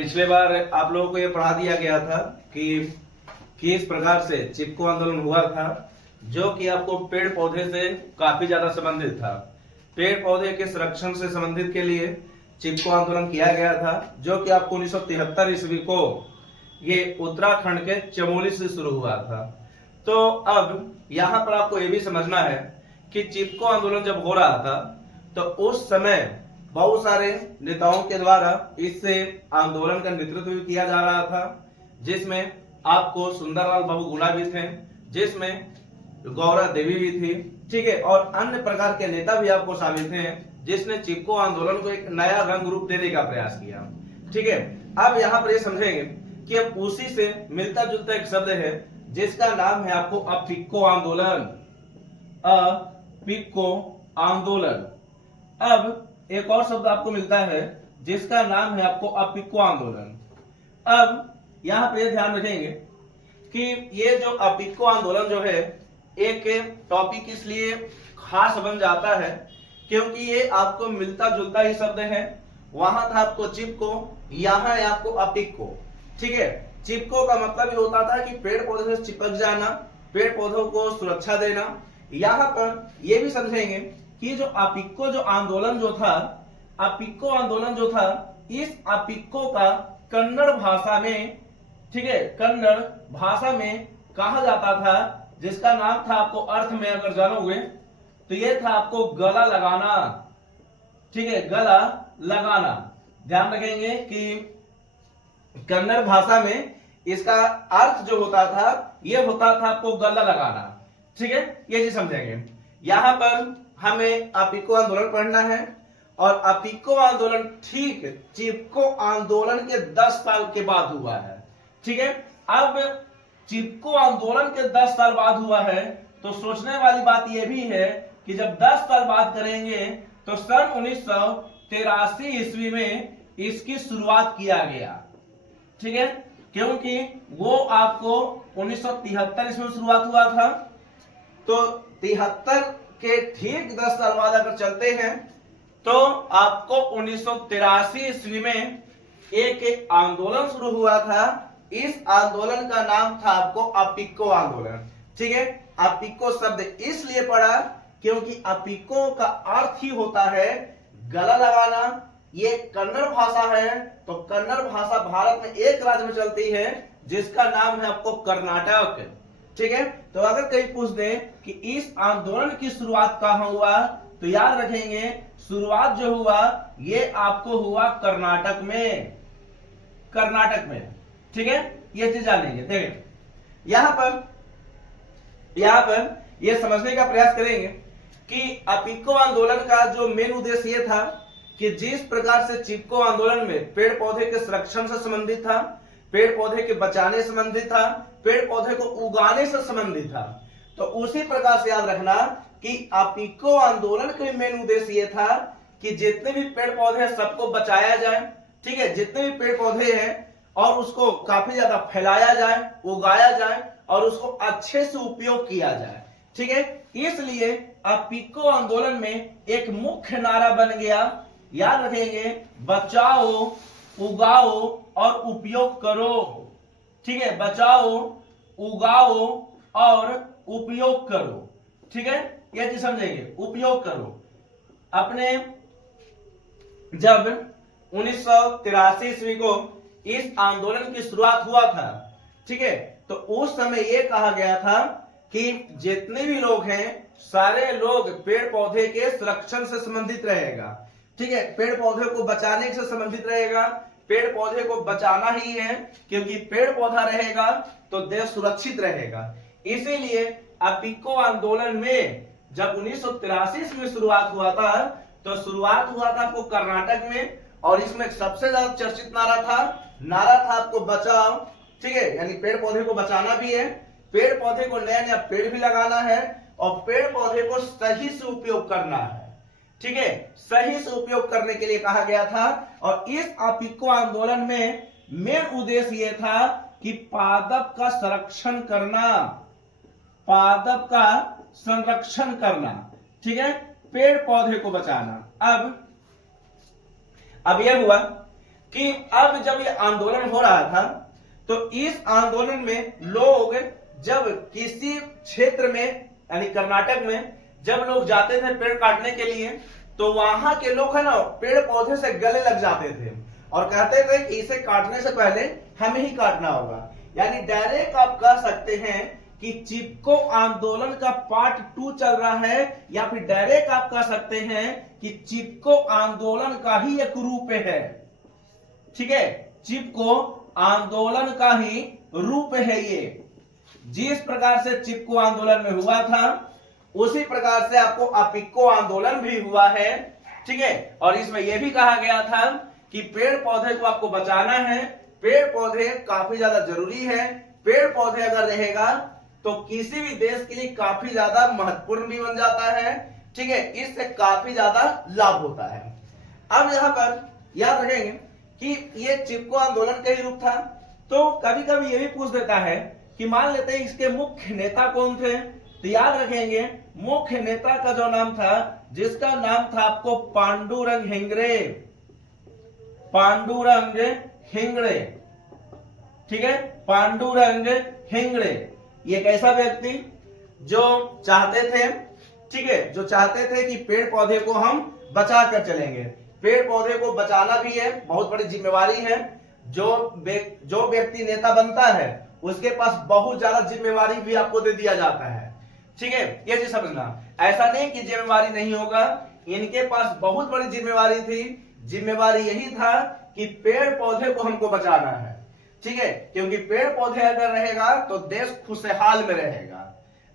पिछले बार आप लोगों को ये पढ़ा दिया गया था कि किस प्रकार से चिपको आंदोलन हुआ था, जो कि आपको पेड़ पौधे से काफी ज्यादा संबंधित था। पेड़ पौधे के संरक्षण से संबंधित के लिए चिपको आंदोलन किया गया था, जो कि आपको 1973 ईस्वी को ये उत्तराखंड के चमोली से शुरू हुआ था। तो अब यहाँ पर आपको ये भी समझना है कि चिपको आंदोलन जब हो रहा था तो उस समय बहुत सारे नेताओं के द्वारा इससे आंदोलन का नेतृत्व भी किया जा रहा था, जिसमें आपको सुंदरलाल बहुगुणा भी थे, जिसमें गौरा देवी भी थी, ठीक है, और अन्य प्रकार के नेता भी आपको शामिल थे, जिसने चिपको आंदोलन को एक नया रंग रूप देने का प्रयास किया। ठीक है, अब यहाँ पर ये समझेंगे कि अब उसी से मिलता जुलता एक शब्द है जिसका नाम है आपको अपिक्को आंदोलन। अपिक्को आंदोलन। अब एक और शब्द आपको मिलता है जिसका नाम है आपको अपिक्को आंदोलन। अब यहां पे ध्यान रखेंगे कि ये जो अपिक्को आंदोलन जो है एक टॉपिक इसलिए खास बन जाता है क्योंकि ये आपको मिलता जुलता ही शब्द है। वहां था आपको चिपको, यहां है आपको अपिक्को। ठीक है, चिपको का मतलब ये होता था कि पेड़ पौधे से चिपक जाना, पेड़ पौधों को सुरक्षा देना। यहां पर ये भी समझेंगे कि जो अपिक्को जो आंदोलन जो था, अपिक्को आंदोलन जो था, इस अपिक्को का कन्नड़ भाषा में, ठीक है, कन्नड़ भाषा में कहा जाता था, जिसका नाम था आपको अर्थ में अगर जानोगे तो ये था आपको गला लगाना। ठीक है, गला लगाना। ध्यान रखेंगे कि कन्नड़ भाषा में इसका अर्थ जो होता था ये होता था आपको गला लगाना। ठीक है, ये चीज समझेंगे। यहां पर हमें अपिक्को आंदोलन पढ़ना है और अपिक्को आंदोलन ठीक चिपको आंदोलन के 10 साल के बाद हुआ है। ठीक है, अब चिपको आंदोलन के 10 साल बाद हुआ है तो सोचने वाली बात यह भी है कि जब 10 साल बाद करेंगे तो सन 1983 ईस्वी में इसकी शुरुआत किया गया। ठीक है, क्योंकि वो आपको 1973 ईस्वी में शुरुआत हुआ था, तो 73 के ठीक 10 साल बाद अगर चलते हैं तो आपको 1983 ईस्वी में एक आंदोलन शुरू हुआ था। इस आंदोलन का नाम था आपको अपिक्को आंदोलन। ठीक है, अपिक्को शब्द इसलिए पड़ा क्योंकि अपिक्को का अर्थ ही होता है गला लगाना। ये कन्नड़ भाषा है, तो कन्नड़ भाषा भारत में एक राज्य में चलती है जिसका नाम है आपको कर्नाटक। ठीक है, तो अगर कहीं पूछ दे कि इस आंदोलन की शुरुआत कहां हुआ तो याद रखेंगे शुरुआत जो हुआ ये आपको हुआ कर्नाटक में। कर्नाटक में, ठीक है, ये चीज जानेंगे। देखिए यहां पर ये समझने का प्रयास करेंगे कि अपिक्को आंदोलन का जो मेन उद्देश्य ये था कि जिस प्रकार से चिपको आंदोलन में पेड़ पौधे के संरक्षण से संबंधित था, पेड़ पौधे के बचाने से संबंधित था, पेड़ पौधे को उगाने से संबंधित था, तो उसी प्रकार से याद रखना कि अपिक्को आंदोलन का मेन उद्देश्य यह था कि जितने भी पेड़ पौधे हैं सबको बचाया जाए। ठीक है, जितने भी पेड़ पौधे हैं और उसको काफी ज्यादा फैलाया जाए, उगाया जाए और उसको अच्छे से उपयोग किया जाए। ठीक है, इसलिए अपिक्को आंदोलन में एक मुख्य नारा बन गया, याद रखेंगे, बचाओ, उगाओ और उपयोग करो। ठीक है, बचाओ, उगाओ और उपयोग करो। ठीक है, ये चीज समझेंगे, उपयोग करो। अपने जब 1983 ईस्वी को इस आंदोलन की शुरुआत हुआ था, ठीक है, तो उस समय यह कहा गया था कि जितने भी लोग हैं सारे लोग पेड़ पौधे के संरक्षण से संबंधित रहेगा। ठीक है, पेड़ पौधे को बचाने से संबंधित रहेगा। पेड़ पौधे को बचाना ही है क्योंकि पेड़ पौधा रहेगा तो देश सुरक्षित रहेगा। इसीलिए अपिक्को आंदोलन में जब 1983 में शुरुआत हुआ था तो शुरुआत हुआ था आपको कर्नाटक में और इसमें सबसे ज्यादा चर्चित नारा था आपको बचाओ। ठीक है, यानी पेड़ पौधे को बचाना भी है, पेड़ पौधे को नया नया पेड़ भी लगाना है और पेड़ पौधे को सही से उपयोग करना है। ठीक है, सही से उपयोग करने के लिए कहा गया था। और इस अपिक्को आंदोलन में मेन उद्देश्य यह था कि पादप का संरक्षण करना, पादप का संरक्षण करना। ठीक है, पेड़ पौधे को बचाना। अब यह हुआ कि अब जब ये आंदोलन हो रहा था तो इस आंदोलन में लोग जब किसी क्षेत्र में यानी कर्नाटक में जब लोग जाते थे पेड़ काटने के लिए तो वहां के लोग है ना पेड़ पौधे से गले लग जाते थे और कहते थे कि इसे काटने से पहले हमें ही काटना होगा। यानी डायरेक्ट आप कह सकते हैं कि चिपको आंदोलन का पार्ट 2 चल रहा है, या फिर डायरेक्ट आप कह सकते हैं कि चिपको आंदोलन का ही एक रूप है। ठीक है, चिपको आंदोलन का ही रूप है ये। जिस प्रकार से चिपको आंदोलन में हुआ था उसी प्रकार से आपको अपिको आंदोलन भी हुआ है। ठीक है, और इसमें यह भी कहा गया था कि पेड़ पौधे को आपको बचाना है, पेड़ पौधे काफी ज्यादा जरूरी है, पेड़ पौधे अगर रहेगा तो किसी भी देश के लिए काफी ज्यादा महत्वपूर्ण भी बन जाता है। ठीक है, इससे काफी ज्यादा लाभ होता है। अब यहां पर याद रखेंगे कि ये चिपको आंदोलन का ही रूप था। तो कभी कभी ये भी पूछ देता है कि मान लेते हैं इसके मुख्य नेता कौन थे, तो याद रखेंगे मुख्य नेता का जो नाम था, जिसका नाम था आपको पांडुरंग हेगड़े। पांडुरंग हेगड़े, ठीक है, पांडुरंग हेगड़े। ये एक ऐसा व्यक्ति जो चाहते थे, ठीक है, जो चाहते थे कि पेड़ पौधे को हम बचा कर चलेंगे। पेड़ पौधे को बचाना भी है, बहुत बड़ी जिम्मेवारी है। जो व्यक्ति नेता बनता है उसके पास बहुत ज्यादा जिम्मेवारी भी आपको दे दिया जाता है। ठीक है, ये चीज समझना, ऐसा नहीं कि जिम्मेवारी नहीं होगा, इनके पास बहुत बड़ी जिम्मेवारी थी। जिम्मेवारी यही था कि पेड़ पौधे को हमको बचाना है। ठीक है, क्योंकि पेड़ पौधे अगर रहेगा तो देश खुशहाल में रहेगा।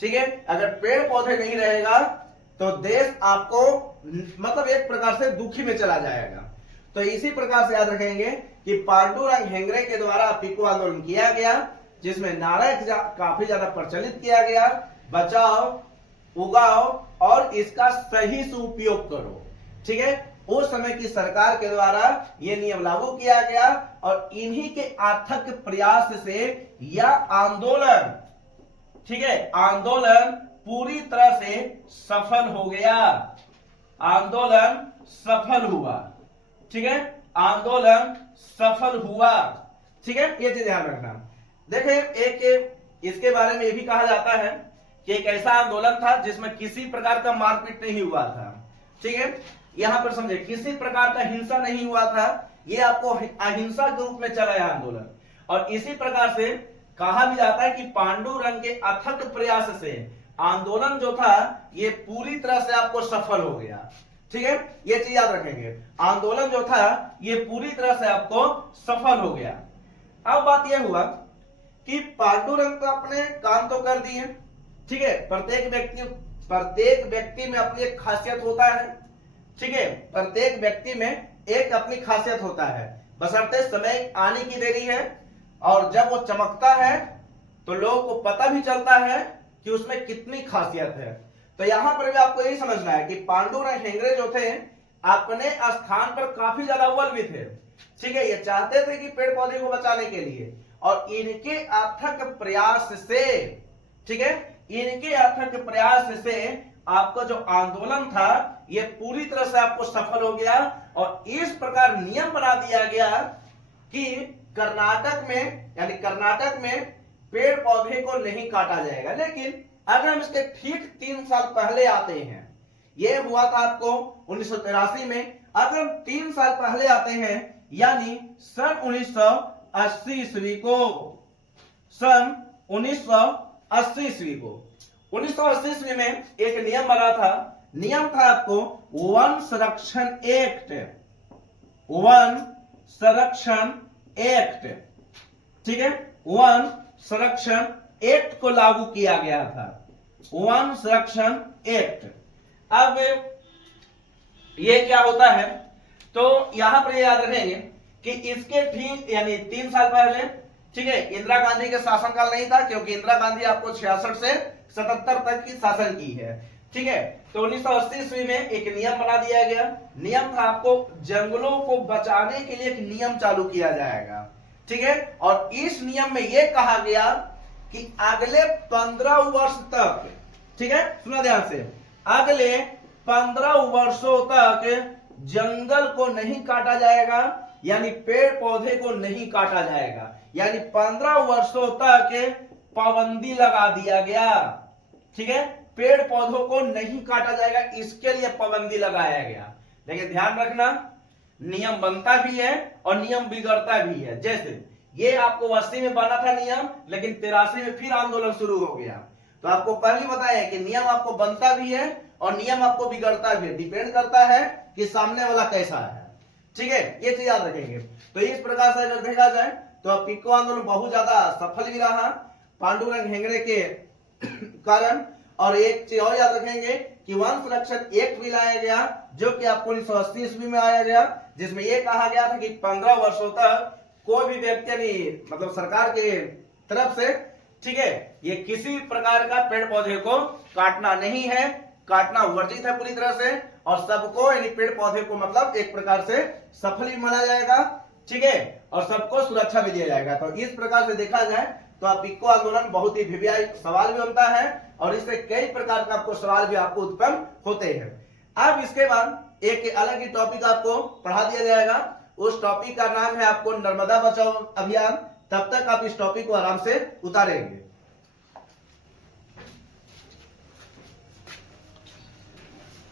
ठीक है, अगर पेड़ पौधे नहीं रहेगा तो देश आपको मतलब एक प्रकार से दुखी में चला जाएगा। तो इसी प्रकार से याद रखेंगे कि पांडुरंग हेगड़े के द्वारा अपिको आंदोलन किया गया, जिसमें नारा काफी ज्यादा प्रचलित किया गया, बचाओ, उगाओ और इसका सही से उपयोग करो। ठीक है, उस समय की सरकार के द्वारा यह नियम लागू किया गया और इन्हीं के अथक प्रयास से यह आंदोलन, ठीक है, आंदोलन पूरी तरह से सफल हो गया। आंदोलन सफल हुआ। ठीक है, आंदोलन सफल हुआ। ठीक है, ये चीज ध्यान रखना। देखिए, एक इसके बारे में यह भी कहा जाता है कि एक ऐसा आंदोलन था जिसमें किसी प्रकार का मारपीट नहीं हुआ था। ठीक है, यहां पर समझे, किसी प्रकार का हिंसा नहीं हुआ था, यह आपको अहिंसा के रूप में चला है आंदोलन। और इसी प्रकार से कहा भी जाता है कि पांडुरंग के अथक प्रयास से आंदोलन जो था ये पूरी तरह से आपको सफल हो गया। ठीक है, ये चीज याद रखेंगे, आंदोलन जो था ये पूरी तरह से आपको सफल हो गया। अब बात यह हुआ कि पांडुरंग तो अपने काम तो कर दिए। ठीक है, प्रत्येक व्यक्ति में अपनी एक खासियत होता है। ठीक है, प्रत्येक व्यक्ति में एक अपनी खासियत होता है, बशर्ते समय आने की देरी है। और जब वो चमकता है तो लोगों को पता भी चलता है कि उसमें कितनी खासियत है। तो यहां पर भी आपको यही समझना है कि पांडुरंग हेगड़े जो थे अपने स्थान पर काफी ज्यादा अव्वल भी थे। ठीक है, ये चाहते थे कि पेड़ पौधे को बचाने के लिए, और इनके अथक प्रयास से, ठीक है, इनके अथक प्रयास से आपका जो आंदोलन था ये पूरी तरह से आपको सफल हो गया। और इस प्रकार नियम बना दिया गया कि कर्नाटक में, यानी कर्नाटक में पेड़ पौधे को नहीं काटा जाएगा। लेकिन अगर हम इसके ठीक 3 साल पहले आते हैं, यह हुआ था आपको 1983 में। अगर हम 3 साल पहले आते हैं यानी सन 1980 ईस्वी को, सन 1980 ईस्वी को, 1980 ईस्वी में एक नियम बना था। नियम था आपको वन संरक्षण एक्ट, वन संरक्षण एक्ट। ठीक है, वन संरक्षण एक्ट को लागू किया गया था, वन संरक्षण एक्ट। अब ये क्या होता है, तो यहां पर याद रखेंगे कि इसके ठीक यानी 3 साल पहले, ठीक है, इंदिरा गांधी के शासनकाल नहीं था, क्योंकि इंदिरा गांधी आपको 66 से 77 तक की शासन की है। ठीक है, तो 1980 ईस्वी में एक नियम बना दिया गया। नियम था आपको जंगलों को बचाने के लिए एक नियम चालू किया जाएगा। ठीक है, और इस नियम में यह कहा गया कि अगले 15 वर्ष तक, ठीक है, सुना ध्यान से, अगले 15 वर्षों तक जंगल को नहीं काटा जाएगा, यानी पेड़ पौधे को नहीं काटा जाएगा, यानी 15 वर्षों तक पाबंदी लगा दिया गया। ठीक है, पेड़ पौधों को नहीं काटा जाएगा, इसके लिए पाबंदी लगाया गया। लेकिन ध्यान रखना, नियम बनता भी है और नियम बिगड़ता भी है। जैसे ये आपको 80 में बना था नियम, लेकिन 83 में फिर आंदोलन शुरू हो गया। तो आपको पहले बताया कि नियम आपको बनता भी है और नियम आपको बिगड़ता भी है, डिपेंड करता है कि सामने वाला कैसा है। ठीक है, ये चीज याद रखेंगे। तो इस प्रकार से अगर देखा जाए तो पिको आंदोलन बहुत ज्यादा सफल भी रहा पांडुरंग हेगड़े के कारण। और एक चीज और याद रखेंगे कि वन संरक्षण एक्ट भी लाया गया, जो कि आपको 1980 ईस्वी में आया गया, जिसमें यह कहा गया था कि 15 वर्षों तक कोई भी व्यक्ति नहीं, मतलब सरकार के तरफ से, ठीक है, ये किसी प्रकार का पेड़ पौधे को काटना नहीं है, काटना वर्जित है पूरी तरह से। और सबको यानी पेड़ पौधे को मतलब एक प्रकार से सफल भी माना जाएगा। ठीक है, और सबको सुरक्षा भी दिया जाएगा। तो इस प्रकार से देखा जाए तो पिको आंदोलन बहुत ही भिवियाई सवाल भी बनता है और इससे कई प्रकार का आपको सवाल भी आपको उत्पन्न होते हैं। अब इसके बाद एक अलग ही टॉपिक आपको पढ़ा दिया जाएगा। उस टॉपिक का नाम है आपको नर्मदा बचाओ अभियान। तब तक आप इस टॉपिक को आराम से उतारेंगे।